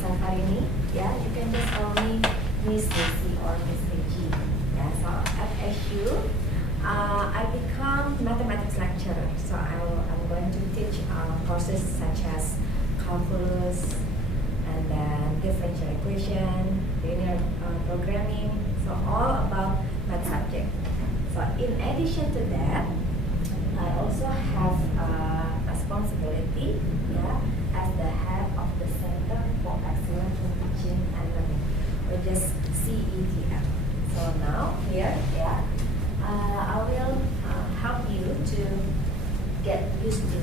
Safarini. Yeah, you can just call me Miss Daisy or Miss Meiji. Yeah, so at SU, I become mathematics lecturer. So I'm going to teach courses such as calculus, and then differential equation, linear programming. So all about math subject. So in addition to that, I also have responsibility, yeah, as the head of the Center for Excellence in Teaching and Learning, or just CETL. So now here, yeah, I will help you to get used to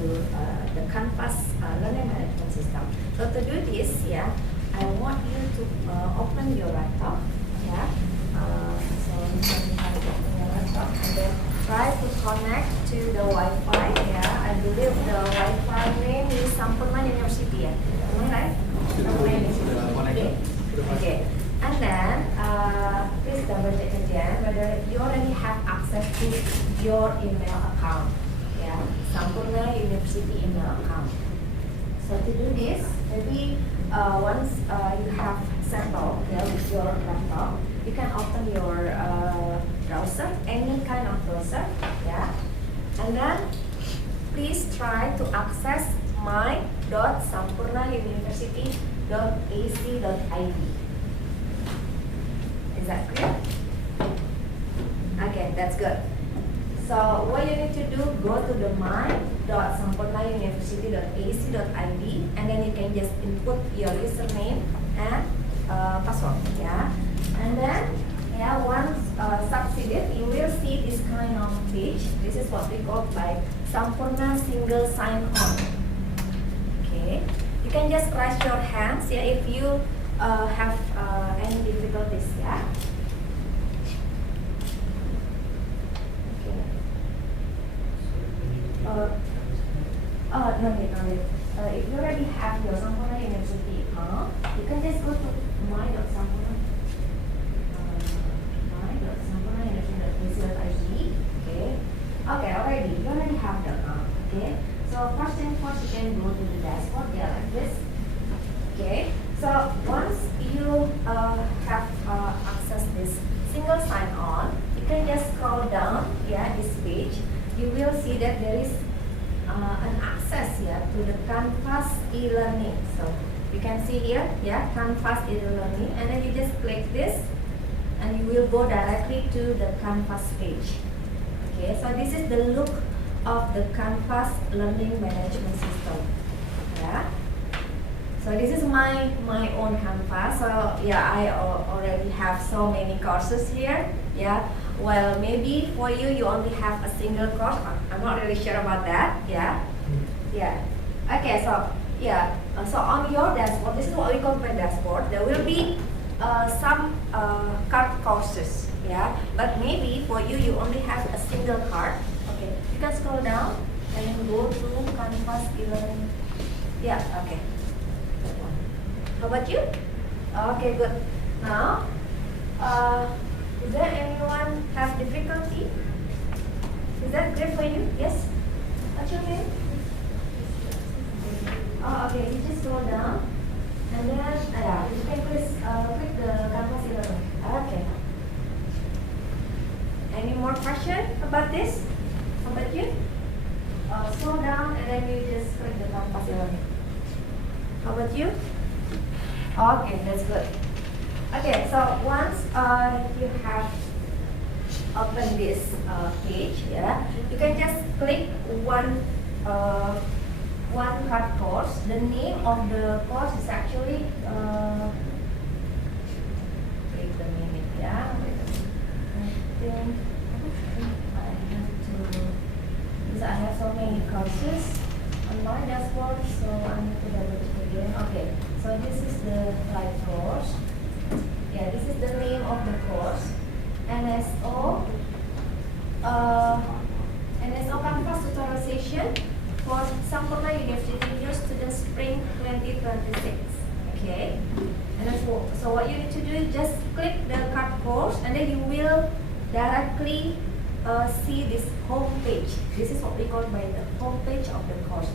the Canvas learning management system. So to do this, yeah, I want you to open your laptop, yeah. So you can open your laptop and then try to connect to the Wi-Fi. Yeah, I believe the Wi-Fi name is Sampurna University. Yeah, am I right? Okay. Okay. And then please double check again whether you already have access to your email account. Yeah, Sampurna University email account. So to do this, maybe once you have settled with your laptop, you can open your browser, any kind of browser, yeah, and then please try to access my.sampurnauniversity.ac.id. Is that clear? Okay, that's good. So what you need to do, go to the my.sampurnauniversity.ac.id, and then you can just input your username and password, yeah. And then, yeah, once succeeded, you will see this kind of page. This is what we call like Sampurna single sign-on. Okay, you can just raise your hands, yeah, if you have any difficulties, yeah. No need. If you already have your Sampurna University account, you can just go to my.sampurnauniversity.ac.id. Okay, already. You already have the account. Okay. So first thing first, you can go to the dashboard. Yeah, like this. Okay. So once you have access this single sign-on, you can just scroll down. Yeah, this page. You will see that there is an access here to the Canvas e-learning. So you can see here, yeah, Canvas e-learning, and then you just click this, and you will go directly to the Canvas page. Okay, so this is the look of the Canvas learning management system. Yeah. So this is my own Canvas. So yeah, I already have so many courses here. Yeah. Well, maybe for you, you only have a single course. I'm not really sure about that. Yeah. Yeah. Okay. So yeah. So on your dashboard, this is what we call my dashboard. There will be some card courses. Yeah. But maybe for you, you only have a single card. Okay. You can scroll down and then go to Canvas e-learning. Yeah. Okay. How about you? Okay, good. Now, is there anyone have difficulty? Is that great for you? Yes? What's your name? Oh, okay. You just scroll down, and then yeah, you can click the Canvas e-learning. Okay. Any more question about this? How about you? Scroll down, and then you just click the Canvas e-learning. How about you? Okay, that's good. Okay, so once you have opened this page, yeah, you can just click one card course. The name of the course is actually wait a minute, yeah. I think I have to, because I have so many courses on my dashboard, so I need to double check again. Okay, so this is the right course. Yeah, this is the name of the course. NSO Canvas Tutorial Session for Sampurna University Year Student Spring 2026. Okay. And then so what you need to do is just click the card course, and then you will directly see this home page. This is what we call by the home page of the course.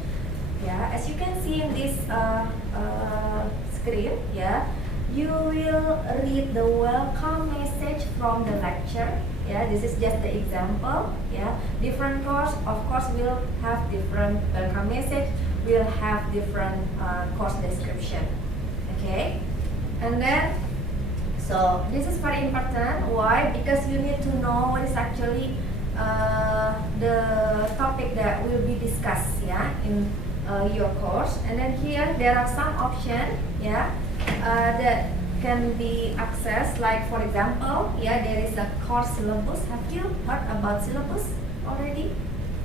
Yeah, as you can see in this screen, yeah, you will read the welcome message from the lecture. Yeah, this is just the example. Yeah, different course, of course, will have different welcome message. Will have different course description. Okay, and then so this is very important. Why? Because you need to know what is actually the topic that will be discussed. Yeah, in your course. And then here there are some options. Yeah, that can be accessed, like for example, yeah, there is a course syllabus. Have you heard about syllabus already?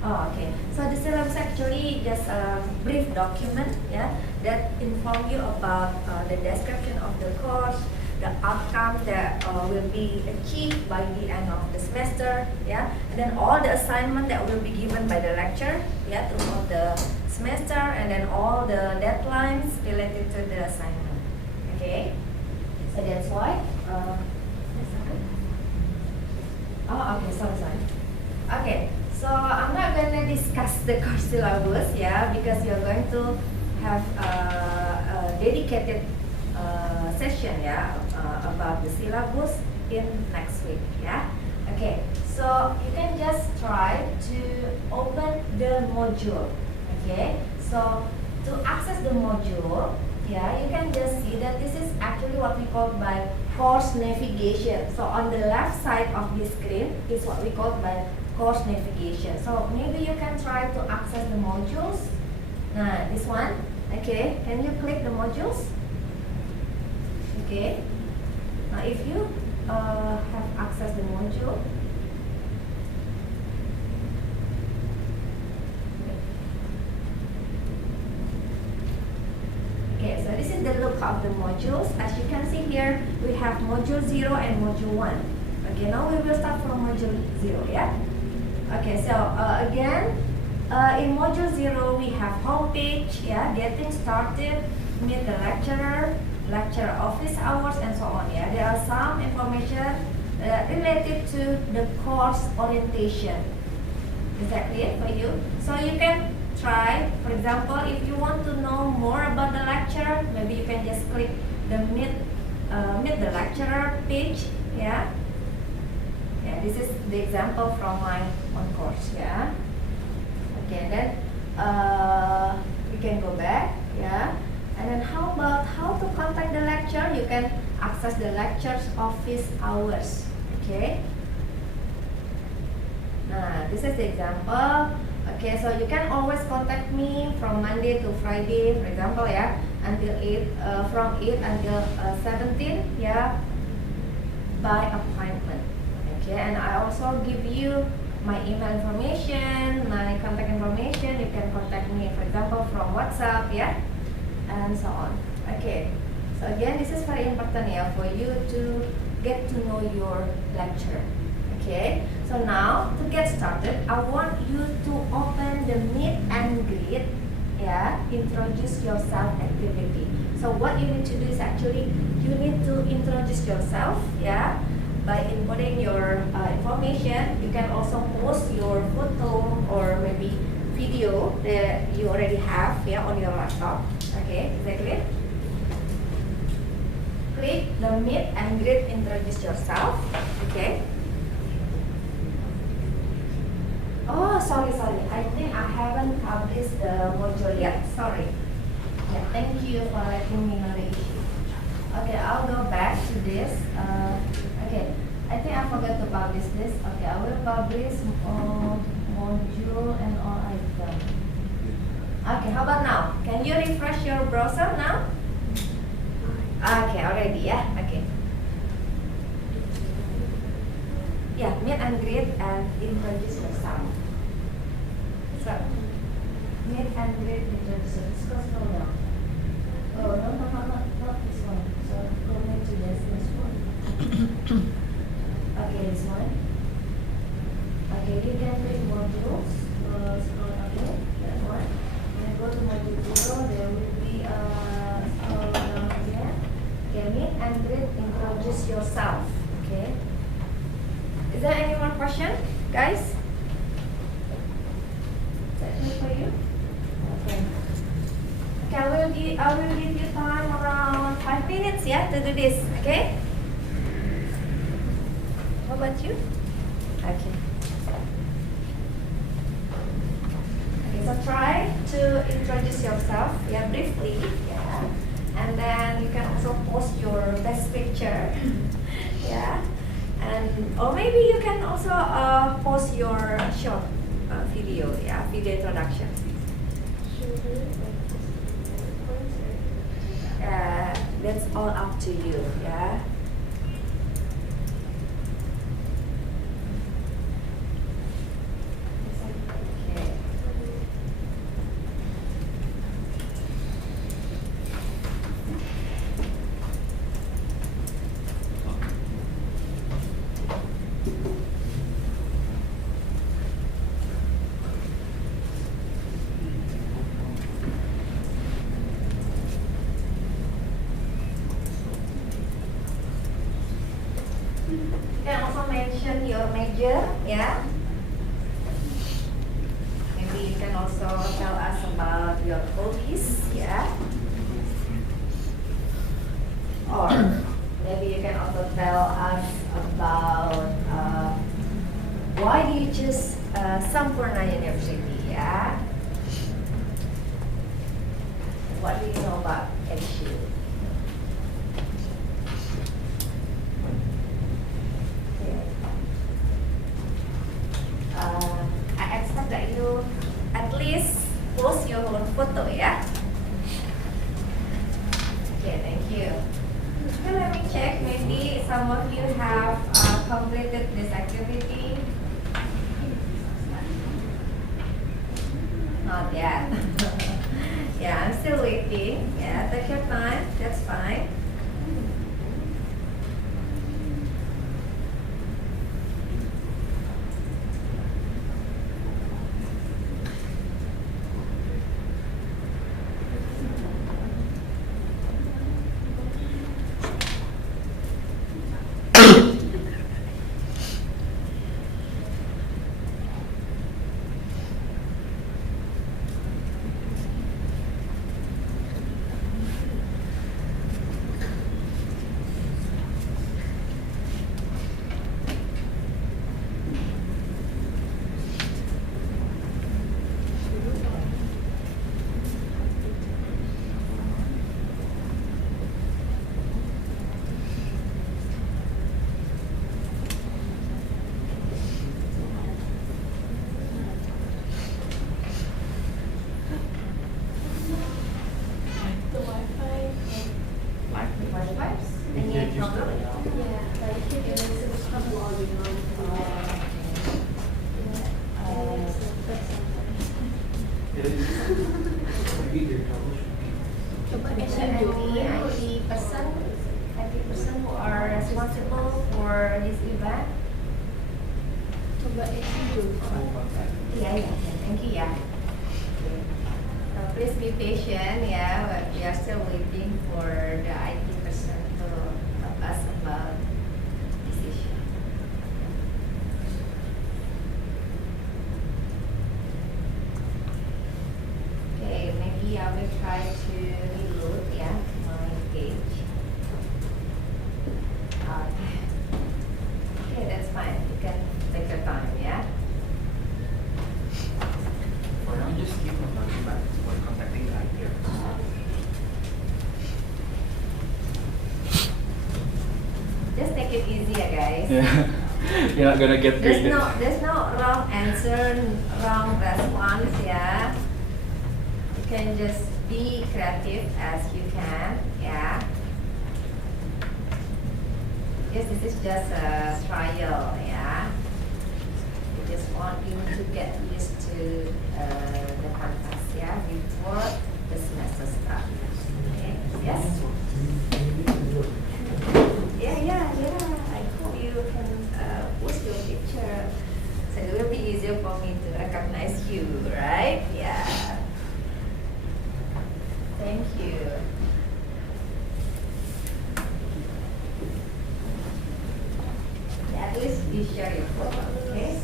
Oh, okay. So the syllabus actually just a brief document, yeah, that inform you about the description of the course, the outcome that will be achieved by the end of the semester, yeah, and then all the assignment that will be given by the lecture, yeah, throughout the semester, and then all the deadlines related to the assignment. Okay. So that's why. Oh, okay. Sorry. Okay. So I'm not gonna discuss the course syllabus, yeah, because you're going to have a dedicated session, yeah, about the syllabus in next week, yeah. Okay. So you can just try to open the module. Okay. So to access the module, yeah, you can just see that this is actually what we call by course navigation. So on the left side of the screen is what we call by course navigation. So maybe you can try to access the modules. Nah, this one. Okay, can you click the modules? Okay. Now if you have access the module, okay, so this is the look of the modules. As you can see here, we have module 0 and module 1. Okay, now we will start from module 0, yeah? Okay, so again, in module 0, we have homepage, yeah, getting started, meet the lecturer, lecture office hours, and so on, yeah? There are some information related to the course orientation. Is that clear for you? So you can try, for example, if you want to know more about the lecture, maybe you can just click the meet the lecturer page, yeah. Yeah, this is the example from my own course, yeah. Okay, then you can go back, yeah. And then how about how to contact the lecturer? You can access the lecture's office hours, okay. Nah, this is the example. Okay, so you can always contact me from Monday to Friday, for example, yeah, until 8, from 8 until 17, yeah, by appointment. Okay, and I also give you my email information, my contact information. You can contact me, for example, from WhatsApp, yeah, and so on. Okay, so again, this is very important, yeah, for you to get to know your lecturer. Okay, so now to get started, I want you to open the meet and greet, yeah, introduce yourself activity. So what you need to do is actually you need to introduce yourself, yeah, by inputting your information. You can also post your photo or maybe video that you already have, yeah, on your laptop. Okay, is that clear? Click the meet and greet, introduce yourself. Okay. Oh, sorry. I think I haven't published the module yet. Sorry. Yeah, thank you for letting me know the issue. Okay, I'll go back to this. Okay, I think I forgot to publish this. Okay, I will publish module and all items. Okay, how about now? Can you refresh your browser now? Okay, already, yeah. Okay. Yeah, meet and greet and introduce yourself. So, meet and greet, introduce yourself. Scroll down. Oh, no, not this one. So, go back to this one. Okay, this one. Okay, you can click modules. Scroll down here, that one. And go to module 0. There will be scroll down here. Okay, meet and greet, introduce yourself. Okay. Is there any more question, guys? Is that clear for you? Okay. Okay, I will give you time around yeah, to do this, okay? How about you? Okay. Okay, so try to introduce yourself, yeah, briefly, yeah. And then you can also post your best picture, yeah. And or maybe you can also post your short video, yeah, video introduction. That's all up to you, yeah. Okay. You can also mention your major, yeah. Maybe you can also tell us about your hobbies, yeah. Or maybe you can also tell us about why do you choose Sampurna University, yeah. What do you know about HU? I expect that you at least post your own photo, yeah? Okay, thank you. Okay, let me check. Maybe some of you have completed this activity. Not yet. Yeah, I'm still waiting. Yeah, take your time. That's fine. Any problem? Any person who are responsible for this event? Yeah, thank you, yeah. Please be patient, yeah, but we are still waiting for the IT person to help us about this issue. Okay, maybe I will try to reload, yeah, my page. Okay, that's fine. You can take your time, yeah. Or now just keep on talking back or contacting the IT. Just take it easy, yeah, guys. Yeah. You're not gonna get graded. There's no wrong answer, wrong response, yeah. You can just be creative as you can, yeah. Because this is just a trial, yeah. We just want you to get used to the campus, yeah, before the semester starts. Okay? Yes? Yeah. I hope you can post your picture, so it will be easier for me to recognize you, right? Yeah. Thank you. At least you share your photo, okay?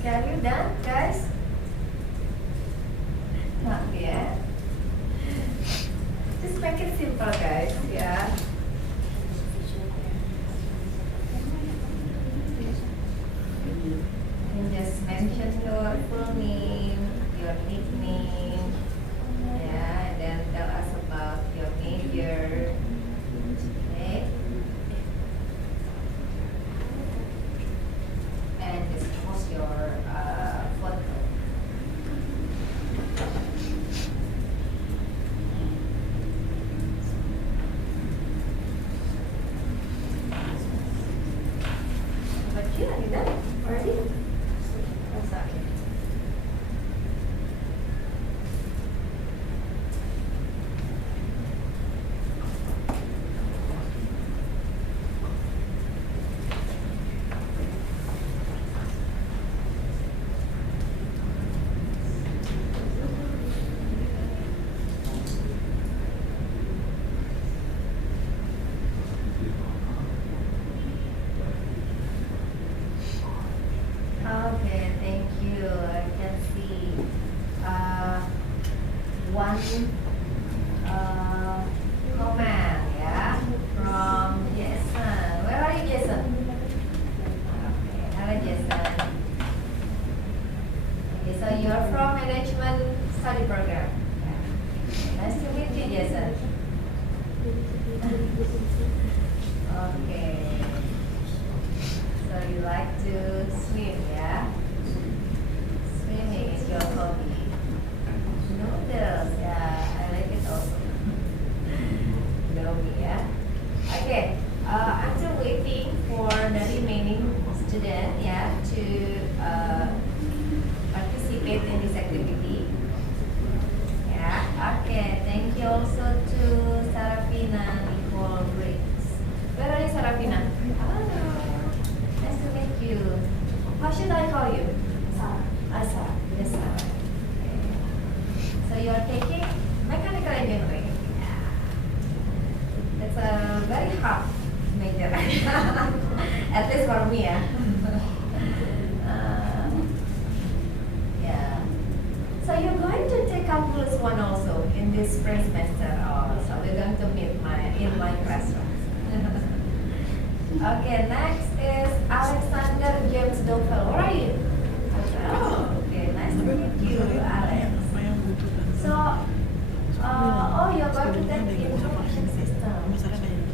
Okay, are you done, guys? Not yet. Just make it simple, guys. Yeah. And just mention your full name, your nickname, yeah, and then tell us about your major. Okay. And just post your photo. But you, are you done already? Oh, sorry. Okay, thank you. I can see one comment, yeah, from Jason. Where are you, Jason? Okay, hello, Jason. Okay, so you're from Management Study Program. Yeah. Nice to meet you, Jason. Okay. So you like to swim, yeah? Swimming is your hobby. Noodles, yeah, I like it also. Noodle, yeah. Okay, I'm still waiting for the remaining student, yeah, to participate in this activity. Yeah. Okay. Thank you also to Sarafina Nicole Briggs. Where are you, Sarafina? Hello. Nice to meet you. How should I call you? Sarah. Sarah. Yes, Sarah. Okay. So you are taking mechanical engineering. Yeah. It's a very hard major. At least for me, yeah. Yeah. So you're going to take calculus 1 also in this spring semester. Oh, so we're going to meet in my classroom. Okay, next is Alexander James Dovel. Where are you? Oh, okay, nice to meet you, Alex. So, oh, you're going to take information system.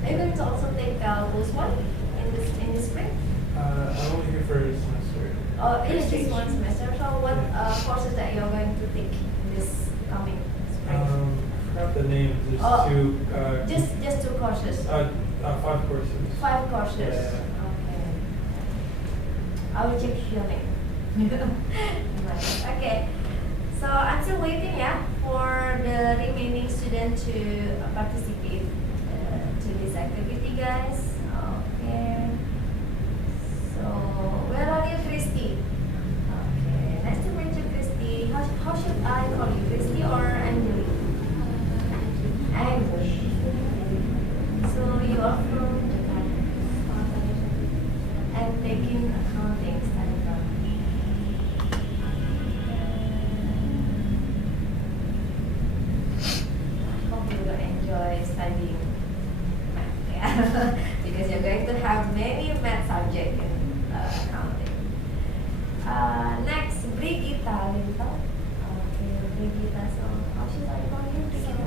Are you going to also take calculus 1 in this spring? I'm only here for a semester. Oh, it is just 1 semester. So, what courses that you're going to take this coming spring? I forgot the name. There's Oh, two. Just 2 courses. 5 courses. 5 courses. Yeah. Okay. I will check your name. Right. Okay. So I'm still waiting, yeah, for the remaining student to participate to this activity, guys. Okay. So where are you, Christy? Okay. Nice to meet you, Christy. How should I call you, Christy or Angeli? Angeli. So you are from Jakarta and taking accounting study from. I hope you will enjoy studying math, yeah, because you're going to have many math subjects in accounting. Next, Brigitta Linton. Okay, Brigitta. So how should I call you, Brigitta?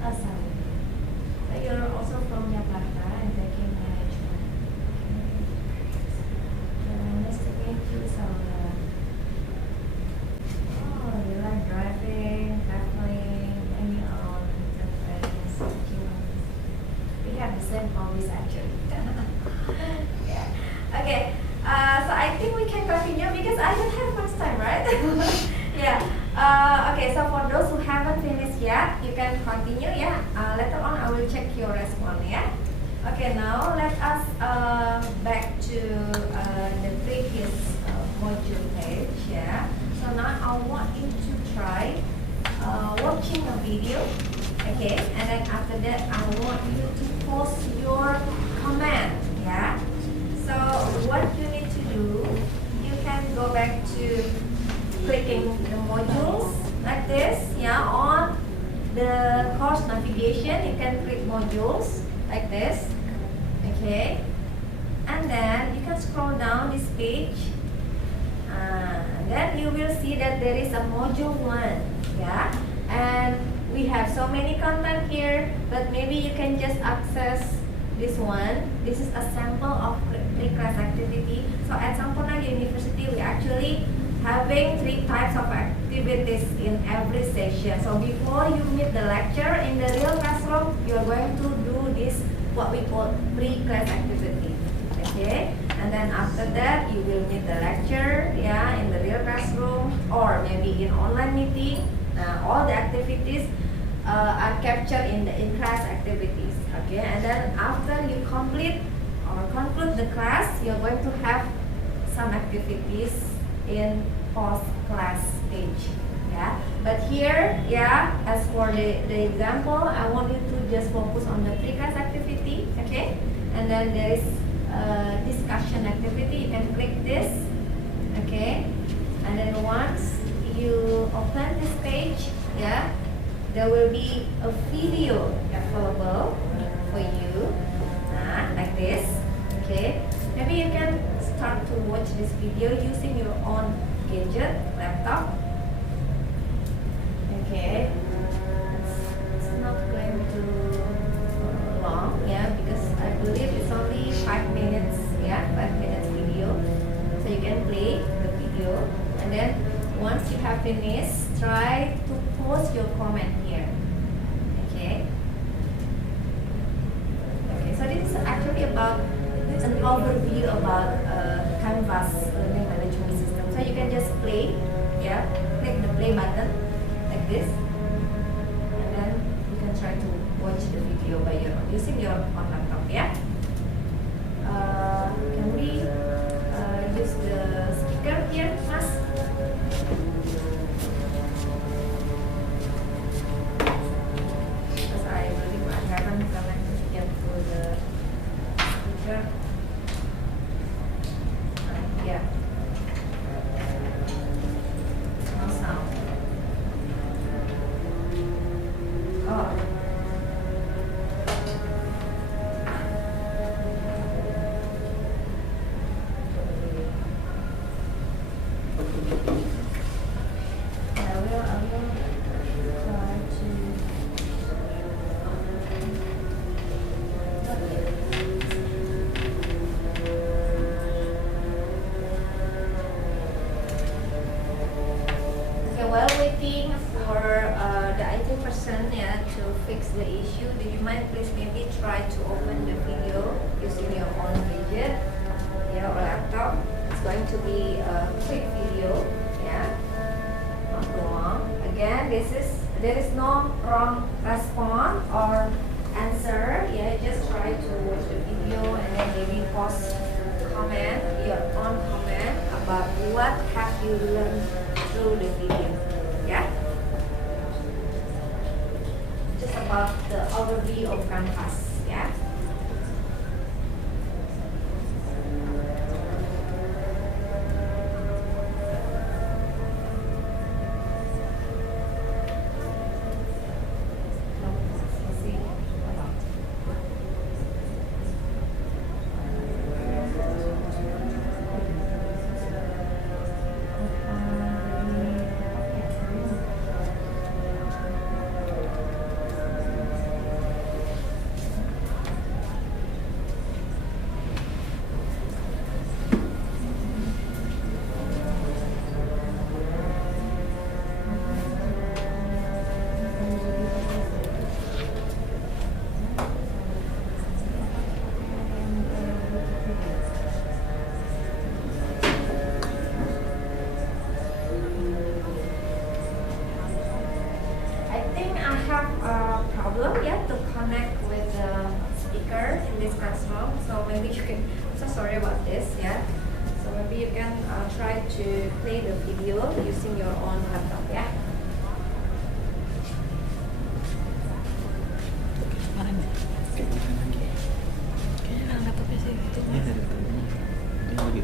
Sorry. So you're also from Jakarta and taking management. Okay. Nice to meet you, Saura. Oh, you like driving, traveling, hanging out with your friends, humans. We have the same hobbies actually. Yeah. Okay. So I think we can continue because I don't have much time, right? Yeah. Okay, so for those who haven't finished yet, you can continue, yeah. Later on, I will check your response, yeah. Okay, now let us back to the previous module page, yeah. So now I want you to try watching a video, okay, and then after that, I want you to post your comment, yeah. So what you need to do, you can go back back to clicking the modules like this. Yeah, on the course navigation, you can click modules like this. Okay, and then you can scroll down this page. Then you will see that there is a module 1. Yeah, and we have so many content here, but maybe you can just access this one. This is a sample of pre-class activity. So at Sampurna University, we actually having 3 types of activities in every session. So before you meet the lecture in the real classroom, you are going to do this, what we call pre-class activity. Okay, and then after that you will meet the lecture, yeah, in the real classroom or maybe in online meeting. All the activities are captured in the in-class activities. Okay, and then after you complete or conclude the class, you're going to have some activities in post-class stage. Yeah, but here, yeah, as for the example, I want you to just focus on the pre-class activity. Okay, and then there is discussion activity. You can click this. Okay, and then once you open this page, yeah, there will be a video available for you, like this. Okay, maybe you can start to watch this video using your own gadget, laptop. Okay, it's not going to long, yeah, because I believe it's only 5 minutes, yeah, 5 minutes video. So you can play the video, and then once you have finished, try to post your comment here. Okay. Okay, so this is actually about an overview about Canvas learning management system. So you can just play, yeah, click the play button like this, and then you can try to watch the video by your using your own laptop. Yeah. Can we use the speaker here, Mas? Because I believe I haven't connected yet to the speaker. Yeah. No sound. Oh. While waiting for the IT person, yeah, to fix the issue, do you mind please maybe try to open the video using your own gadget, yeah, or laptop. It's going to be a quick video, yeah, not too long. Again, there is no wrong response or answer. Yeah, just try to watch the video and then maybe post comment, your own comment about what have you learned through the video. Yeah, just about the overview of Canvas. Yeah. To connect with the speaker in this classroom, so maybe you can. I'm so sorry about this, yeah. So maybe you can try to play the video using your own laptop, yeah. Kayaknya laptopnya sih gitu. Iya, ada ini lagi.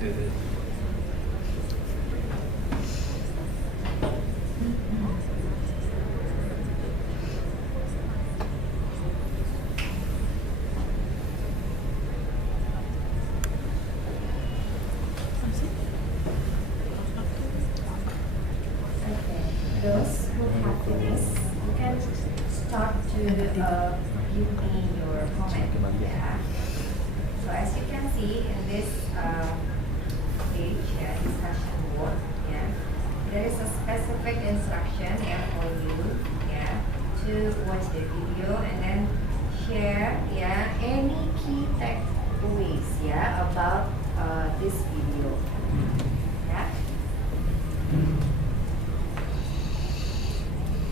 Those who have finished, you can start to give me your comment. Yeah. So as you can see in this page, yeah, discussion board, yeah, there is a specific instruction, yeah, for you, yeah, to watch the video and then share, yeah, any key takeaways, yeah, about this video, yeah.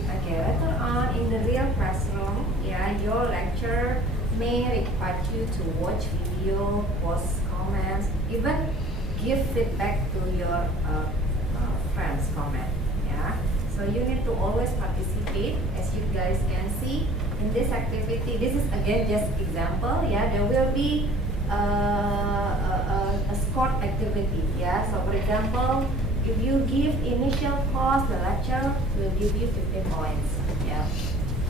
Okay, later on in the real classroom, yeah, your lecturer may require you to watch video, post comments, even give feedback to your friends' comment. Yeah, so you need to always participate. As you guys can see in this activity, this is again just example. Yeah, there will be a scored activity. Yeah, so for example, if you give initial pause, the lecturer will give you 15 points, yeah,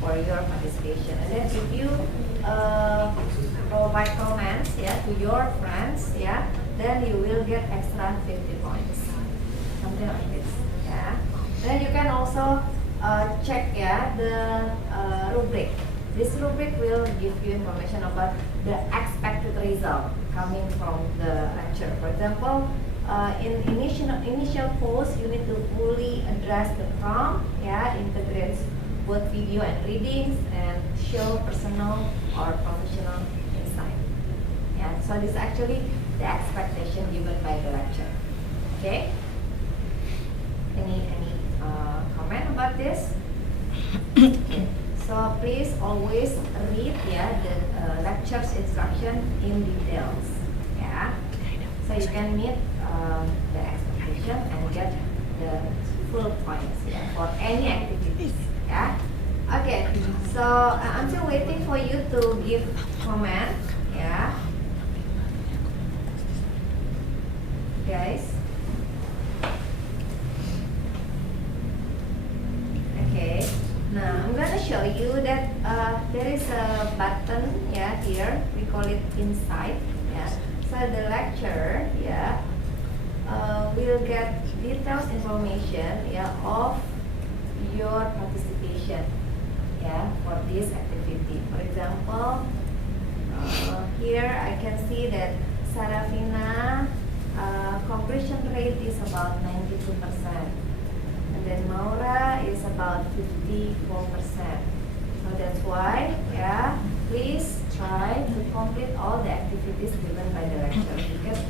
for your participation. And then if you provide comments, yeah, to your friends, yeah, then you will get extra 50 points, something like this, yeah. Then you can also check, yeah, the rubric. This rubric will give you information about the expected result coming from the lecture. For example, in initial post, you need to fully address the prompt, yeah, integrates both video and readings, and show personal or professional insight. Yeah, so this is actually the expectation given by the lecture. Okay. Any comment about this? Okay. So please always read, yeah, the lecture's instruction in details. Yeah. So you can meet the expectation and get the full points, yeah, for any activities. Yeah. Okay. So I'm still waiting for you to give comment. Yeah. Guys. Okay. Now I'm gonna show you that there is a button, yeah, here. We call it Insight. Yeah. So the lecturer, yeah, will get detailed information, yeah, of your participation, yeah, for this activity. For example, here I can see that Sarafina completion rate is about 92%, and then Maura is about 54%. So that's why, yeah, please try to complete all the activities given by the lecturer, because,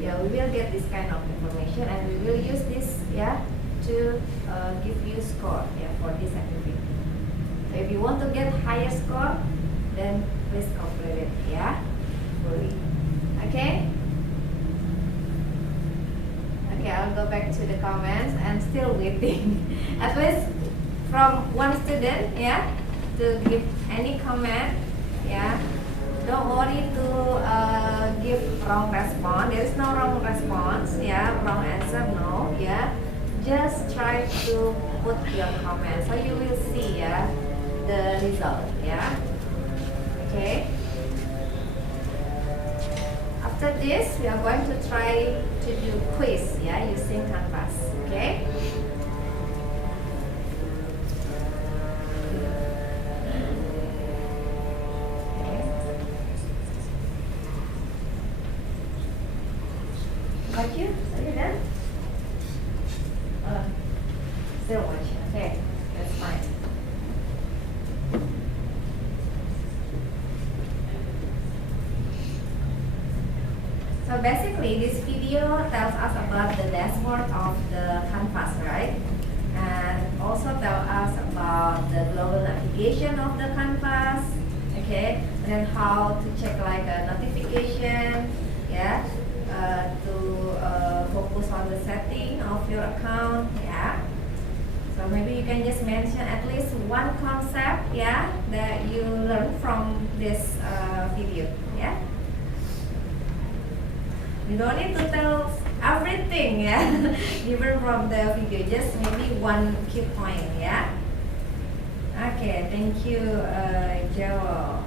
yeah, we will get this kind of information and we will use this, yeah, to give you score, yeah, for this activity. So if you want to get higher score, then please complete it, yeah, fully. Okay. Okay, I'll go back to the comments. I'm still waiting, at least from one student, yeah, to give any comment, yeah. Don't worry to give wrong response. There is no wrong response, yeah, wrong answer, no, yeah. Just try to put your comment, so you will see, yeah, the result, yeah. Okay. After this, we are going to try to do quiz, yeah, using Canvas. Okay. Got you? Are you done? Still watching. Okay, that's fine. So basically, this video tells us about the dashboard of the Canvas, right? And also tell us about the global navigation of the Canvas, okay? And then how to check like a notification, yeah? To focus on the setting of your account, yeah? So maybe you can just mention at least one concept, yeah, that you learned from this video, yeah? You don't need to tell everything, yeah, given from the video. Just maybe one key point, yeah. Okay, thank you, Joe.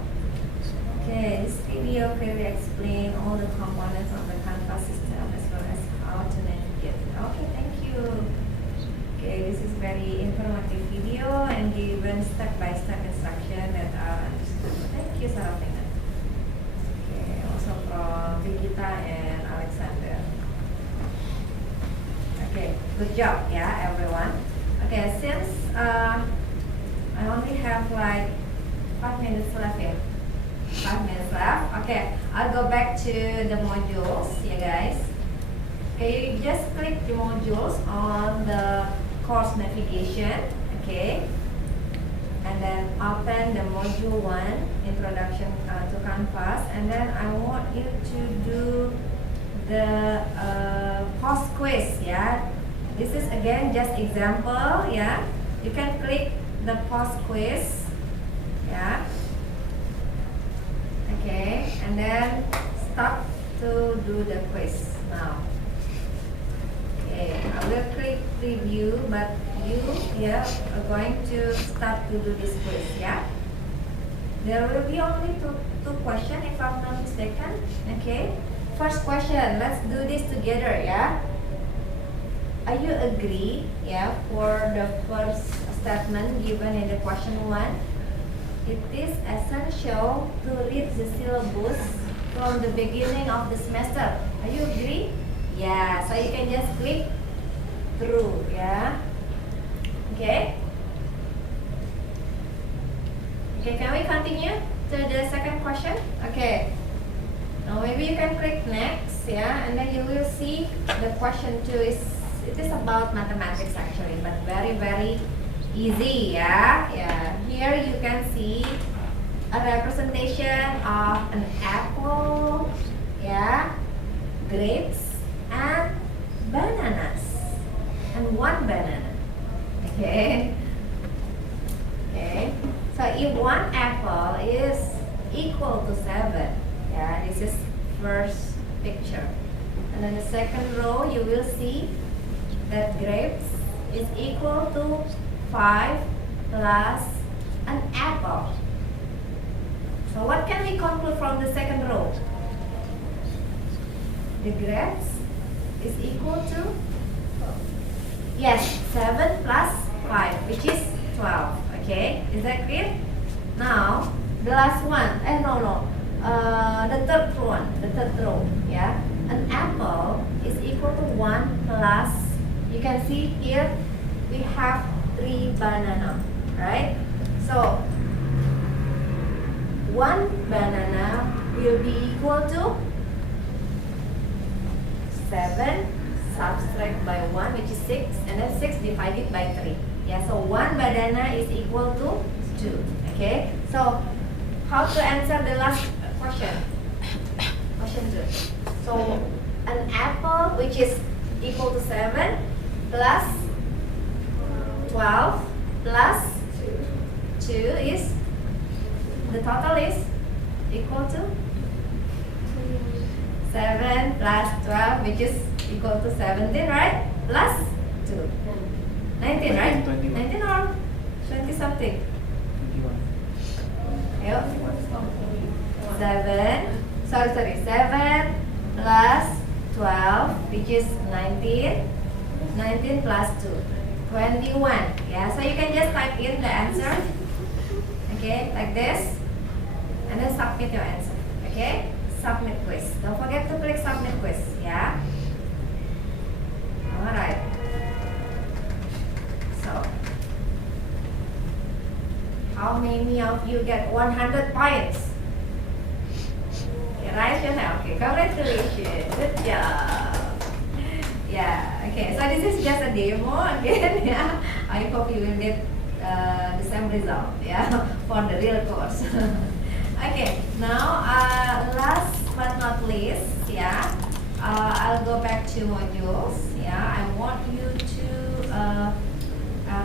Okay, this video clearly explain all the components of the Canvas system as well as how to navigate. Okay, thank you. Okay, this is very informative video and given step-by-step instruction that are understood. Thank you, Sarafina. Okay, also from Vigita and Alexander. Okay, good job, yeah, everyone. Okay, since I only have like 5 minutes left here. 5 minutes left. Okay, I'll go back to the modules, yeah, guys. Okay, you just click the modules on the course navigation, okay, and then open the module 1, introduction to Canvas, and then I want you to do the post quiz, yeah. This is again just example, yeah. You can click the post quiz, yeah. Okay, and then start to do the quiz now. Okay, I will click preview, but you here are going to start to do this quiz, yeah. There will be only two questions if I'm not mistaken. Okay, first question, let's do this together, yeah. Are you agree, yeah, for the first statement given in the question 1? It is essential to read the syllabus from the beginning of the semester. Are you agree? Yeah, so you can just click through, yeah. Okay. Okay, can we continue to the second question? Okay. Now maybe you can click next, yeah, and then you will see the question 2 is about mathematics actually, but very easy, yeah. Yeah. Here you can see a representation of an apple, yeah, grapes, and bananas, and one banana. Okay. Okay. So if one apple is equal to 7, yeah, this is first picture, and then the second row you will see that grapes is equal to 5 plus an apple. So what can we conclude from the second row? The grapes is equal to, yes, 7 plus 5, which is 12. Okay, is that clear? Now the last one, the third row, yeah. An apple is equal to 1 plus, you can see here we have 3 banana, right? So 1 banana will be equal to 7 subtract by 1, which is 6, and then 6 divided by 3. Yeah, so 1 banana is equal to 2. Okay, so how to answer the last question? Question 2. So an apple which is equal to 7 plus 12 plus 2 is, the total is equal to 7 plus 12, which is equal to 17, right? Plus 2. 19, right? 19 or 20 something? 7 plus 12, which is 19. 19 plus 2, 21. Yeah, so you can just type in the answer, okay, like this, and then submit your answer. Okay, submit quiz. Don't forget to click submit quiz. Yeah. All right. So, how many of you get 100 points? Okay, raise your hand. Okay, congratulations. Good job. Yeah, okay, so this is just a demo again, yeah. I hope you will get the same result, yeah, for the real course. Okay, now last but not least, yeah, I'll go back to modules, yeah. I want you to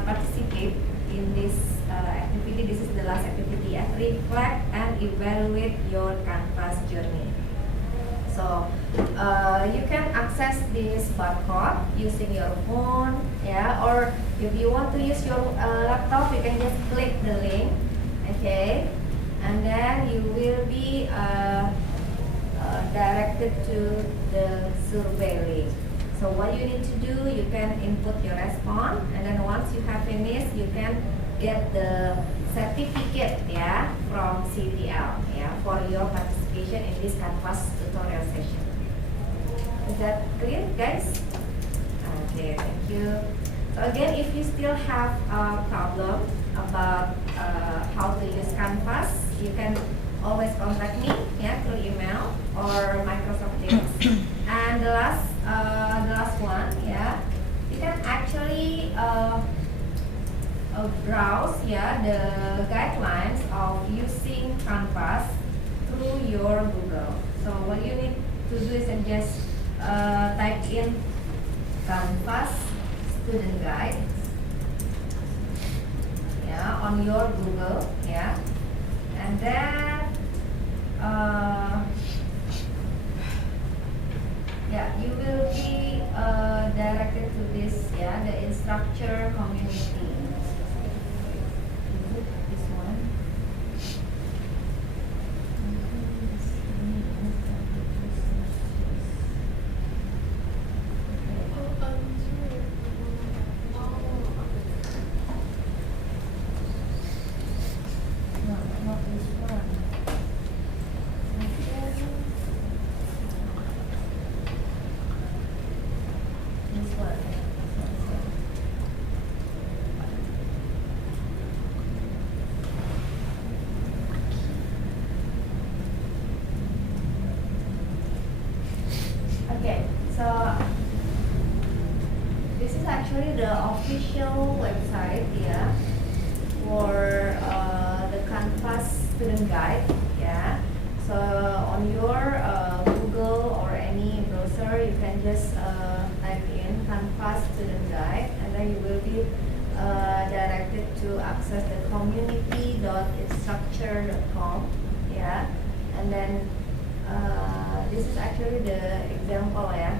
participate in this activity. This is the last activity, yeah. Reflect and evaluate your Canvas journey. So You can access this barcode using your phone, yeah, or if you want to use your laptop, you can just click the link, okay, and then you will be directed to the survey link. So what you need to do, you can input your response, and then once you have finished, you can get the certificate, yeah, from CTL, yeah, for your participation in this Canvas tutorial session. Is that clear, guys? Okay, thank you. So again, if you still have a problem about how to use Canvas, you can always contact me, yeah, through email or Microsoft Teams. And the last one, yeah, you can actually browse, yeah, the guidelines of using Canvas through your Google. So what you need to do is just type in Canvas student guide, yeah, on your Google, yeah, and then yeah, you will be directed to this, yeah, the instructor community. Is it this one? No, not this one. This one. Okay, so this is actually the official website, yeah, for the Canvas student guide, yeah. So on your Google or any browser, you can just type in Canvas student guide, and then you will be directed to access the community.instructure.com, yeah. And then this is actually the example, yeah,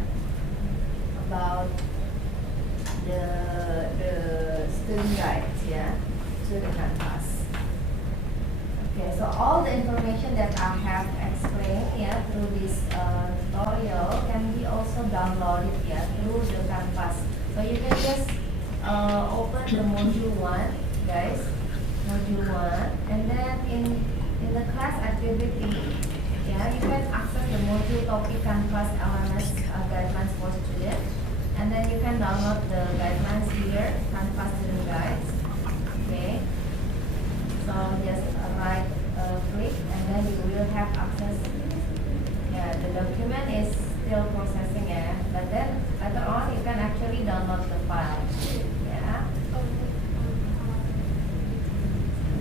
about the student guides, yeah, to the Canvas. Okay, so all the information that I have explained, yeah, through this tutorial can be also downloaded, yeah, through the Canvas. So you can just open the module 1, guys, module 1, and then in the class activity, yeah, you can access the module topic Canvas LMS guidelines for students, and then you can download the guidelines here, Canvas student guides. Okay, so just right click, and then you will have access. Yeah, the document is still processing, yeah, but then later on you can actually download the file. Yeah.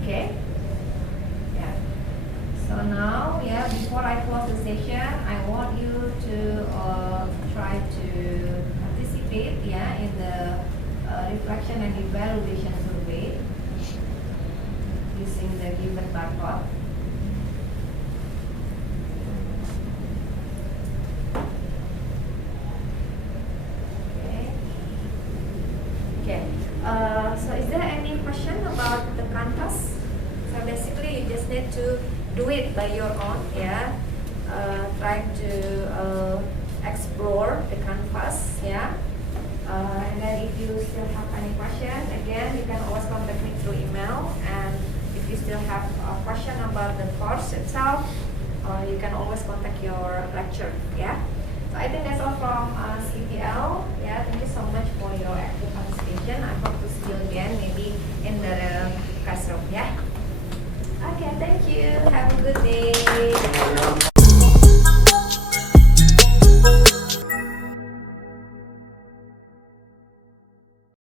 Okay. Yeah. So now, yeah, before I close the session, I want you to try to participate, yeah, in the reflection and evaluation survey using the given barcode. Okay. Okay. So is there any question about the Canvas? So basically, you just need to do it by your own, yeah. Try to explore the Canvas, yeah. And then if you still have any questions, again, you can always contact me through email. And if you still have a question about the course itself, you can always contact your lecturer, yeah. So I think that's all from us.